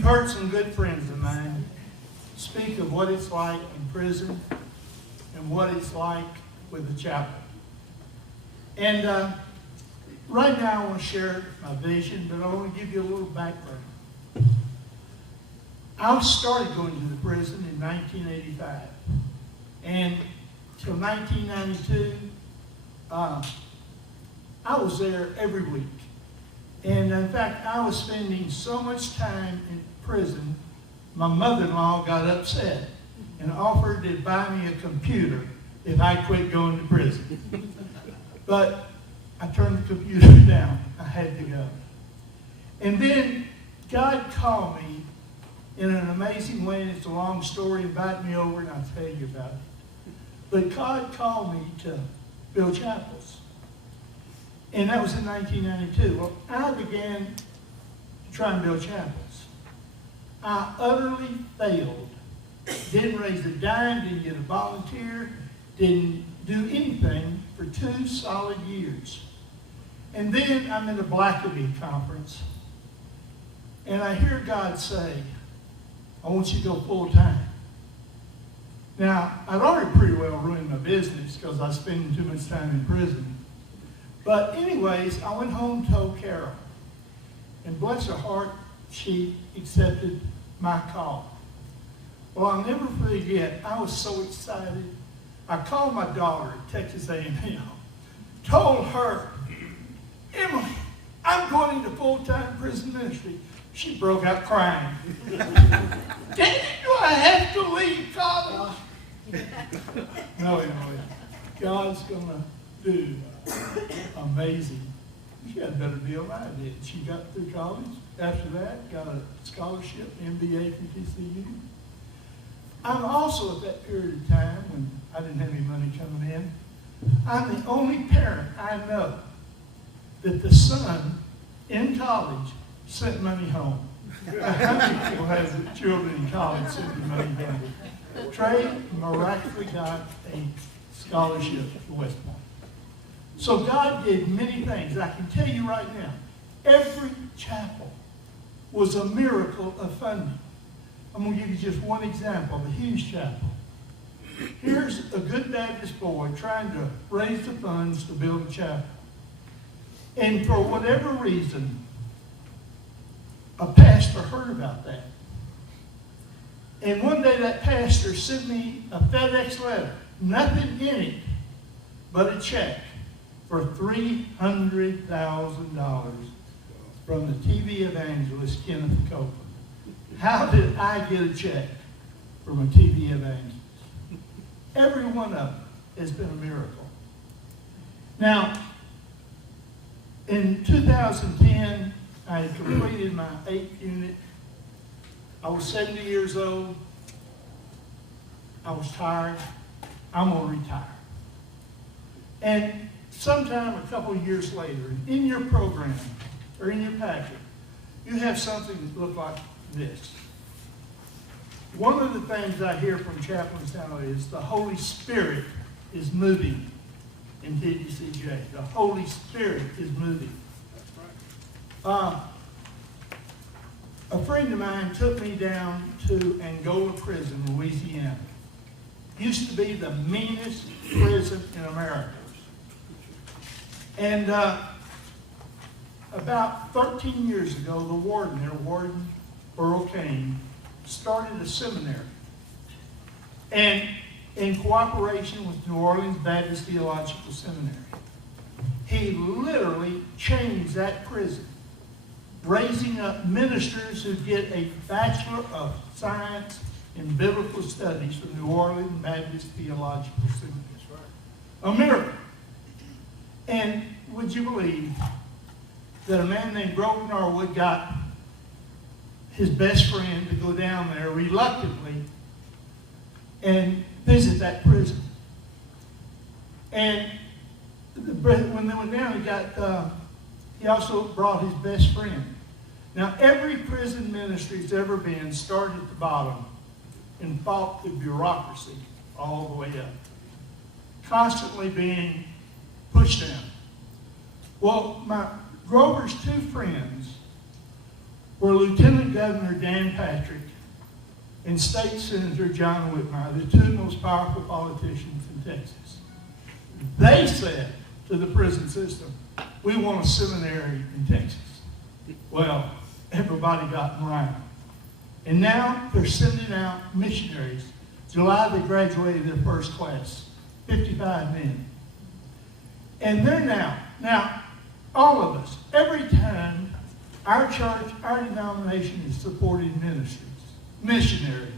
You've heard some good friends of mine speak of what it's like in prison and what it's like with the chapel. And right now I want to share my vision, but I want to give you a little background. I started going to the prison in 1985. And till 1992, I was there every week. And in fact, I was spending so much time in prison, my mother-in-law got upset and offered to buy me a computer if I quit going to prison. But I turned the computer down. I had to go. And then God called me in an amazing way, and it's a long story. Invite me over and I'll tell you about it. But God called me to build chapels. And that was in 1992. Well, I began to try and build chapels. I utterly failed. Didn't raise a dime, didn't get a volunteer, didn't do anything for 2 solid years. And then I'm in a Blackaby conference, and I hear God say, I want you to go full time. Now, I'd already pretty well ruined my business because I was spending too much time in prison. But anyways, I went home and told Carol. And bless her heart, she accepted my call. Well, I'll never forget, I was so excited. I called my daughter at Texas A&M, told her, Emily, I'm going into full-time prison ministry. She broke out crying. Daddy, do I have to leave college? No, Emily, God's going to do amazing. She had a better deal than I did. She got through college. After that, got a scholarship, MBA from TCU. I'm also at that period of time when I didn't have any money coming in. I'm the only parent I know that the son in college sent money home. How many people have children in college sending money home? Trey miraculously got a scholarship to West Point. So God did many things. I can tell you right now, every chapel was a miracle of funding. I'm going to give you just one example of a huge chapel. Here's a good Baptist boy trying to raise the funds to build a chapel. And for whatever reason, a pastor heard about that. And one day that pastor sent me a FedEx letter, nothing in it but a check for $300,000 from the TV evangelist Kenneth Copeland. How did I get a check from a TV evangelist? Every one of them has been a miracle. Now, in 2010, I had completed my 8th unit. I was 70 years old. I was tired. I'm going to retire. And sometime a couple of years later, in your program or in your packet, you have something that looks like this. One of the things I hear from chaplains now is the Holy Spirit is moving in TDCJ. The Holy Spirit is moving. A friend of mine took me down to Angola Prison, Louisiana. Used to be the meanest prison in America. And about 13 years ago, the warden there, Warden Burl Kane, started a seminary. And in cooperation with New Orleans Baptist Theological Seminary, he literally changed that prison, raising up ministers who get a Bachelor of Science in Biblical Studies from New Orleans Baptist Theological Seminary. A miracle. And would you believe that a man named Grover Norwood got his best friend to go down there reluctantly and visit that prison? And when they went down, he also brought his best friend. Now, every prison ministry that's ever been started at the bottom and fought the bureaucracy all the way up, constantly being pushed down. Well, Grover's 2 friends, were Lieutenant Governor Dan Patrick and State Senator John Whitmire, the two most powerful politicians in Texas. They said to the prison system, we want a seminary in Texas. Well, everybody got in line. And now they're sending out missionaries. July they graduated their first class, 55 men. And they're now, all of us, every time our church, our denomination has supported missionaries.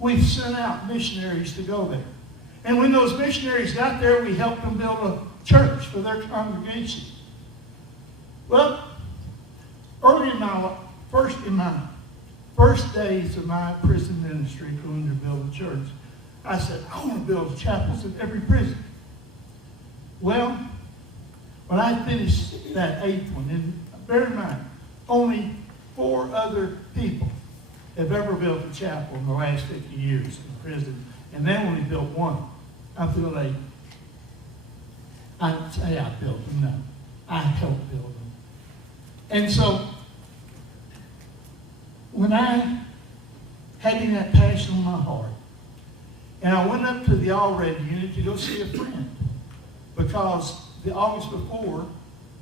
We've sent out missionaries to go there. And when those missionaries got there, we helped them build a church for their congregation. Well, early in my first days of my prison ministry, going to build a church, I said, I want to build chapels in every prison. Well, when I finished that 8th one, and bear in mind, only 4 other people have ever built a chapel in the last 50 years in prison, and they only built 1. I built 8. I don't say I built them, no. I helped build them. And so, when I had that passion in my heart, and I went up to the All-Red unit to go see a friend, because the August before,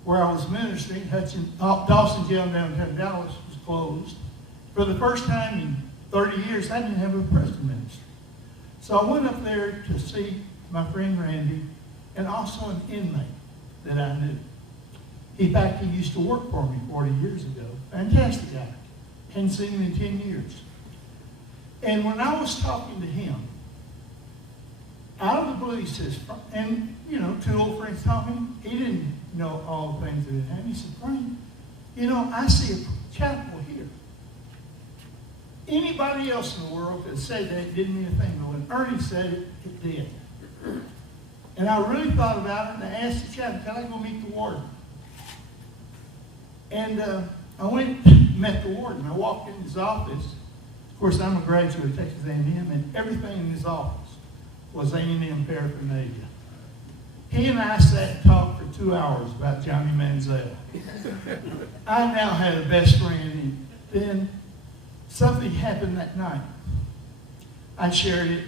where I was ministering, Dawson Jail downtown Dallas was closed. For the first time in 30 years, I didn't have a prison ministry. So I went up there to see my friend Randy, and also an inmate that I knew. In fact, he used to work for me 40 years ago. Fantastic guy. Hadn't seen him in 10 years. And when I was talking to him, out of the blue, he says, and, you know, 2 old friends talking, he didn't know all the things that had happened. He said, Frank, you know, I see a chapel here. Anybody else in the world could say that it didn't mean a thing, but when Ernie said it, it did. And I really thought about it, and I asked the chaplain, can I go meet the warden? And I went and met the warden. I walked in his office. Of course, I'm a graduate of Texas A&M, and everything in his office was A&M paraphernalia. He and I sat and talked for 2 hours about Johnny Manziel. I now had a best friend, and then something happened that night. I shared it,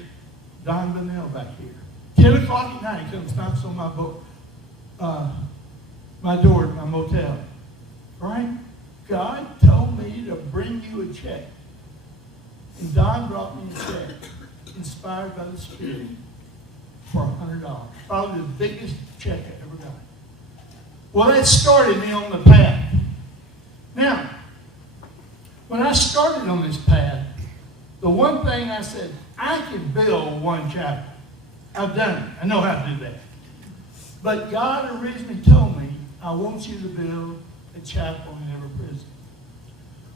Don Bonnell back here. 10 o'clock at night, he comes, knocks on my door at my motel. Right? God told me to bring you a check. And Don brought me a check, inspired by the Spirit, for $100. Probably the biggest check I ever got. Well, that started me on the path. Now, when I started on this path, the one thing I said, I can build one chapel. I've done it. I know how to do that. But God originally told me, I want you to build a chapel in every prison.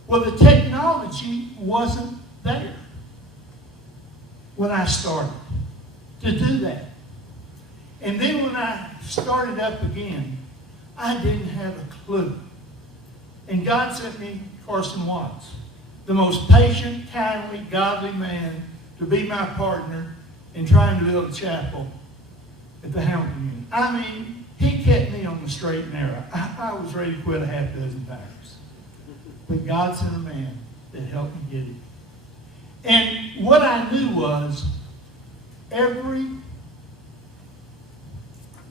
Well, the technology wasn't there when I started to do that. And then when I started up again, I didn't have a clue. And God sent me Carson Watts, the most patient, kindly, godly man to be my partner in trying to build a chapel at the Hamilton Unit. I mean, he kept me on the straight and narrow. I was ready to quit a half dozen times. But God sent a man that helped me get it. And what I knew was every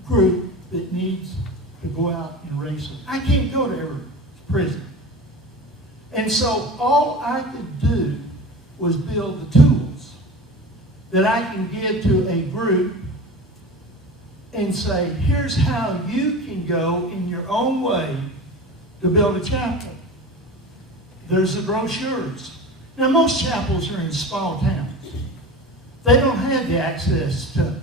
group that needs to go out and raise them. I can't go to every prison. And so all I could do was build the tools that I can give to a group and say, here's how you can go in your own way to build a chapel. There's the brochures. Now, most chapels are in small towns. They don't have the access to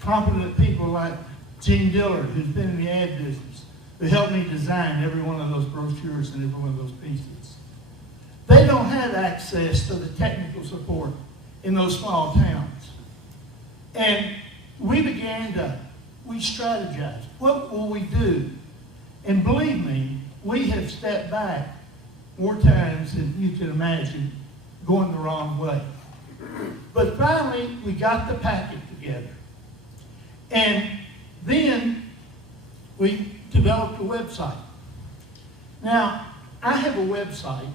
competent people like Gene Dillard, who's been in the ad business, who helped me design every one of those brochures and every one of those pieces. They don't have access to the technical support in those small towns. And we strategized. What will we do? And believe me, we have stepped back more times than you can imagine going the wrong way. But finally, we got the packet together. And then we developed a website. Now, I have a website,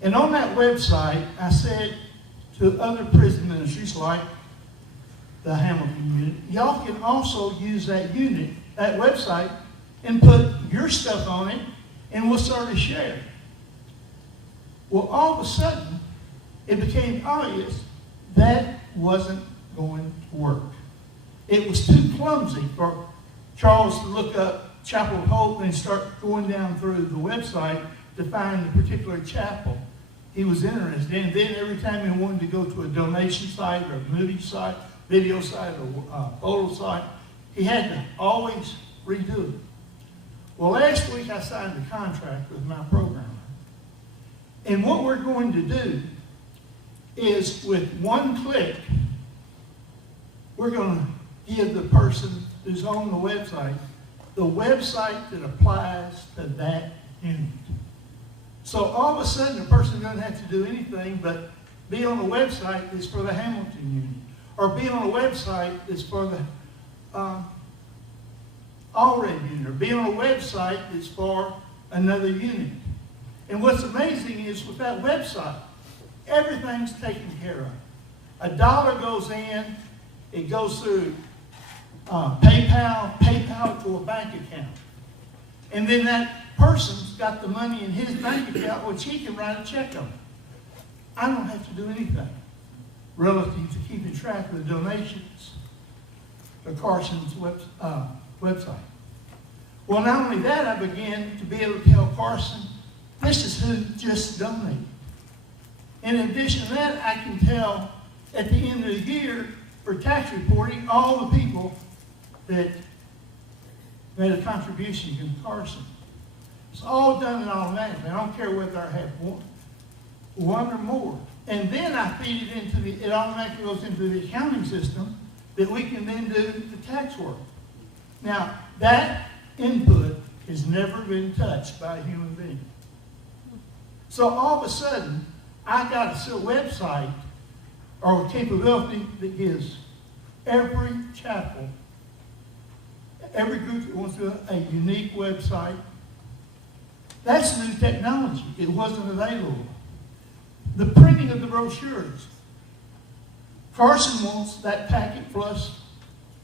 and on that website, I said to other prison ministries like the Hamilton unit, y'all can also use that unit, that website, and put your stuff on it, and we'll sort of share. Well, all of a sudden, it became obvious that wasn't going to work. It was too clumsy for Charles to look up Chapel of Hope and start going down through the website to find the particular chapel he was interested in. Then every time he wanted to go to a donation site or a movie site, video site or photo site, he had to always redo it. Well, last week I signed a contract with my programmer. And what we're going to do is with one click, we're going to give the person who's on the website that applies to that unit. So all of a sudden, the person doesn't have to do anything but be on a website that's for the Hamilton unit, or be on a website that's for the All-Red unit, or be on a website that's for another unit. And what's amazing is with that website, everything's taken care of. $1 goes in, it goes through PayPal to a bank account. And then that person's got the money in his bank account, which he can write a check on. I don't have to do anything relative to keeping track of the donations to Carson's website. Well, not only that, I began to be able to tell Carson, this is who just donated. In addition to that, I can tell at the end of the year for tax reporting all the people that made a contribution to Carson. It's all done automatically. I don't care whether I have one or more. And then I feed it into it automatically goes into the accounting system that we can then do the tax work. Now, that input has never been touched by a human being. So all of a sudden, I got a website or a capability that gives every chapel, every group that wants to do a unique website. That's new technology. It wasn't available. The printing of the brochures. Carson wants that packet plus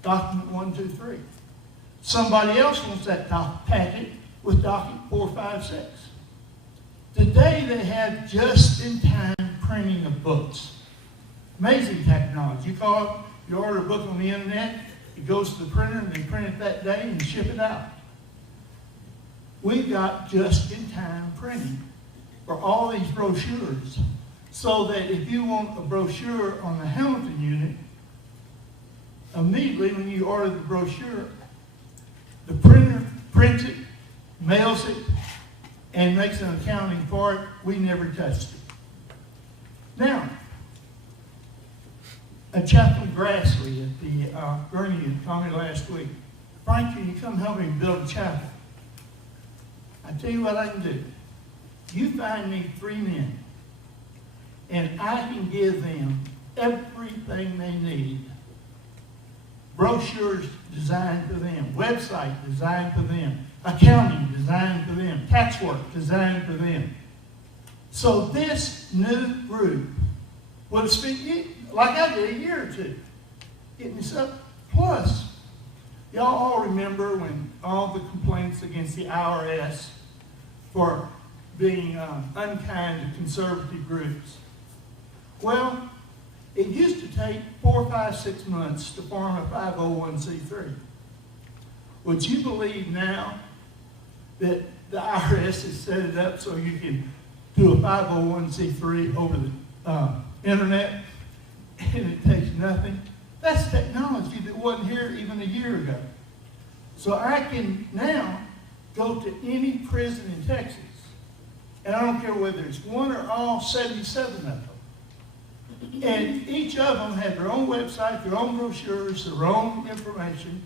document 1, 2, 3. Somebody else wants that packet with document 4, 5, 6. Today they have just-in-time printing of books. Amazing technology. You call up, you order a book on the internet, it goes to the printer and they print it that day and ship it out. We've got just-in-time printing for all these brochures, so that if you want a brochure on the Hamilton unit, immediately when you order the brochure, the printer prints it, mails it, and makes an accounting for it. We never touched it. Now, a chaplain Grassley at the Gurney unit called me last week. Frank, can you come help me build a chapel? I tell you what I can do. You find me 3 men, and I can give them everything they need. Brochures designed for them, website designed for them, accounting designed for them, tax work designed for them. So this new group would speak like I did a year or two, getting this up. Plus, y'all all remember when all the complaints against the IRS for being unkind to conservative groups. Well, it used to take 4, 5, 6 months to form a 501c3. Would you believe now that the IRS has set it up so you can do a 501c3 over the internet and it takes nothing? That's technology that wasn't here even a year ago. So I can now go to any prison in Texas, and I don't care whether it's one or all 77 of them. And each of them have their own website, their own brochures, their own information.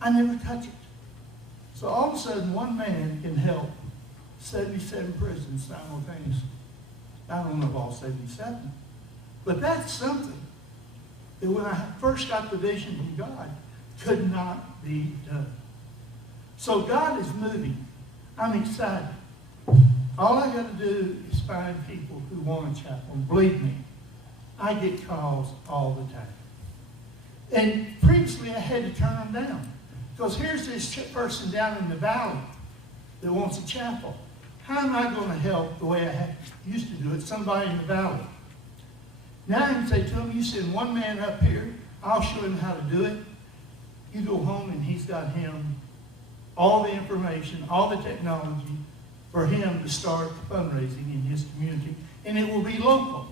I never touch it. So all of a sudden, one man can help 77 prisons simultaneously. I don't know of all 77. But that's something that when I first got the vision from God, could not be done. So God is moving. I'm excited. All I got to do is find people who want a chapel. And believe me, I get calls all the time. And previously I had to turn them down. Because here's this person down in the valley that wants a chapel. How am I going to help the way I used to do it, somebody in the valley? Now I can say to him, you send one man up here, I'll show him how to do it. You go home and he's got him all the information, all the technology for him to start fundraising in his community. And it will be local.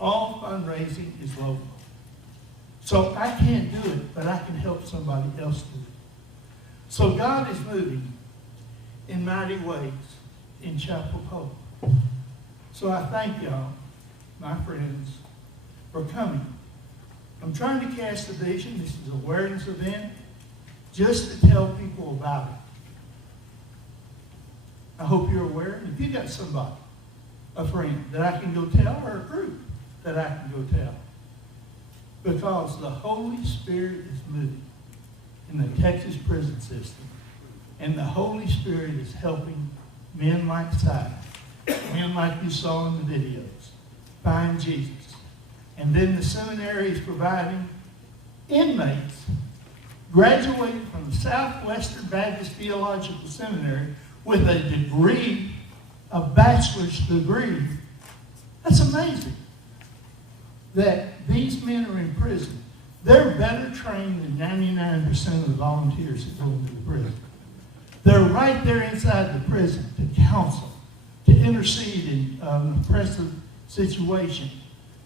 All fundraising is local. So I can't do it, but I can help somebody else do it. So God is moving in mighty ways in Chapel Pope. So I thank y'all, my friends, for coming. I'm trying to cast a vision. This is an awareness event just to tell people about it. I hope you're aware. And if you got somebody, a friend, that I can go tell, or a group that I can go tell, because the Holy Spirit is moving in the Texas prison system, and the Holy Spirit is helping men like Simon, men like you saw in the videos, find Jesus. And then the seminary is providing inmates graduating from the Southwestern Baptist Theological Seminary with a degree, a bachelor's degree. That's amazing that these men are in prison. They're better trained than 99% of the volunteers that go into the prison. They're right there inside the prison to counsel, to intercede in an oppressive situation,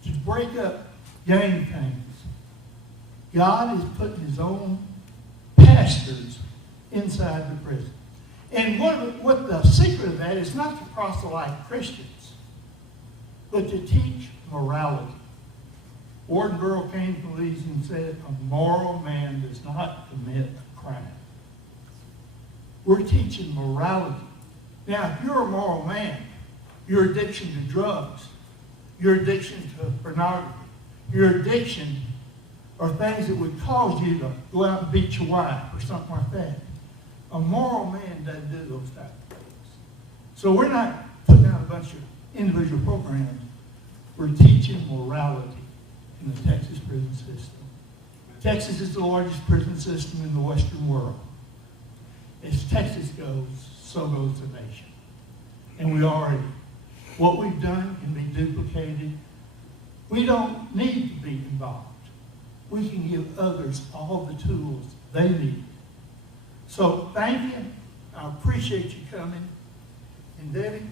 to break up gang things. God is putting his own pastors inside the prison. And what the secret of that is not to proselyte Christians, but to teach morality. Warden Burrow came to these and said, a moral man does not commit a crime. We're teaching morality. Now, if you're a moral man, your addiction to drugs, your addiction to pornography, your addiction are things that would cause you to go out and beat your wife or something like that. A moral man doesn't do those type of things. So we're not putting out a bunch of individual programs. We're teaching morality in the Texas prison system. Texas is the largest prison system in the Western world. As Texas goes, so goes the nation. And what we've done can be duplicated. We don't need to be involved. We can give others all the tools they need. So thank you. I appreciate you coming. And Debbie,